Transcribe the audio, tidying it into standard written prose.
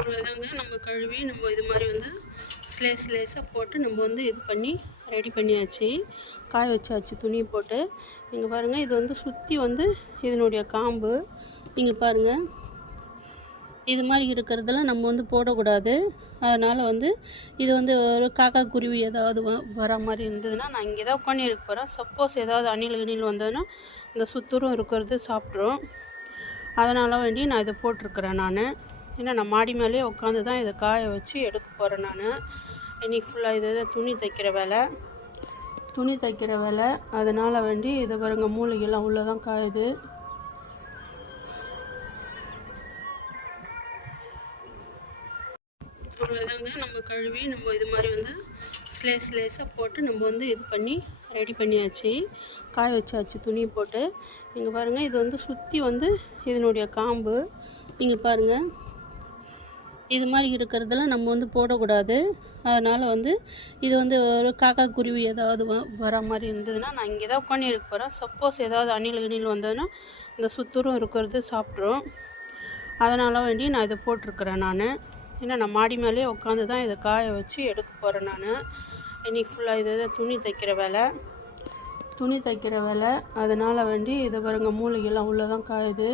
அவ்வளோதாங்க. நம்ம கழுவி நம்ம இது மாதிரி வந்து ஸ்லேஸாக போட்டு நம்ம வந்து இது பண்ணி ரெடி பண்ணியாச்சு, காய வச்சாச்சு துணி போட்டு. இங்கே பாருங்கள், இது வந்து சுற்றி வந்து இதனுடைய காம்பு இங்கே பாருங்கள், இது மாதிரி இருக்கிறதெல்லாம் நம்ம வந்து போடக்கூடாது. அதனால் வந்து இது வந்து ஒரு காக்கா குருவி ஏதாவது வர மாதிரி இருந்ததுன்னா நான் இங்கே தான் உட்காந்து இருக்க போகிறேன். சப்போஸ் ஏதாவது அணில் வந்ததுன்னா இந்த சுத்தூரம் இருக்கிறது சாப்பிட்ரும். அதனால் வேண்டி நான் இதை போட்டிருக்கிறேன். ஏன்னா நான் மாடி மேலேயே உட்காந்து தான் இதை காய வச்சு எடுக்க போகிறேன். இன்றைக்கி ஃபுல்லாக இது துணி தைக்கிற வேலை. அதனால் வேண்டி இதை பாருங்க, மூளைகள்லாம் உள்ளே தான் காயுது. அவ்வளோதாங்க. நம்ம கழுவி நம்ம இது மாதிரி வந்து ஸ்லேஸாக போட்டு நம்ம வந்து இது பண்ணி ரெடி பண்ணியாச்சு, காய வச்சாச்சு துணி போட்டு. இங்கே பாருங்கள், இது வந்து சுற்றி வந்து இதனுடைய காம்பு இங்கே பாருங்கள், இது மாதிரி இருக்கிறதெல்லாம் நம்ம வந்து போடக்கூடாது. அதனால் வந்து இது வந்து ஒரு காக்கா குருவி ஏதாவது வர மாதிரி இருந்ததுன்னா நான் இங்கே தான் உட்காந்து இருக்க போகிறேன். சப்போஸ் ஏதாவது அணில் வந்ததுன்னா இந்த சுத்தூரம் இருக்கிறது சாப்பிட்ரும். அதனால் வேண்டி நான் இதை போட்டிருக்கிறேன். ஏன்னா நான் மாடி மேலேயே உட்காந்து தான் இதை காய வச்சு எடுக்க போகிறேன். இன்றைக்கி ஃபுல்லாக இது துணி தைக்கிற வேலை. அதனால் வேண்டி இதை பாருங்க, மூளைகள்லாம் உள்ளே தான் காயுது.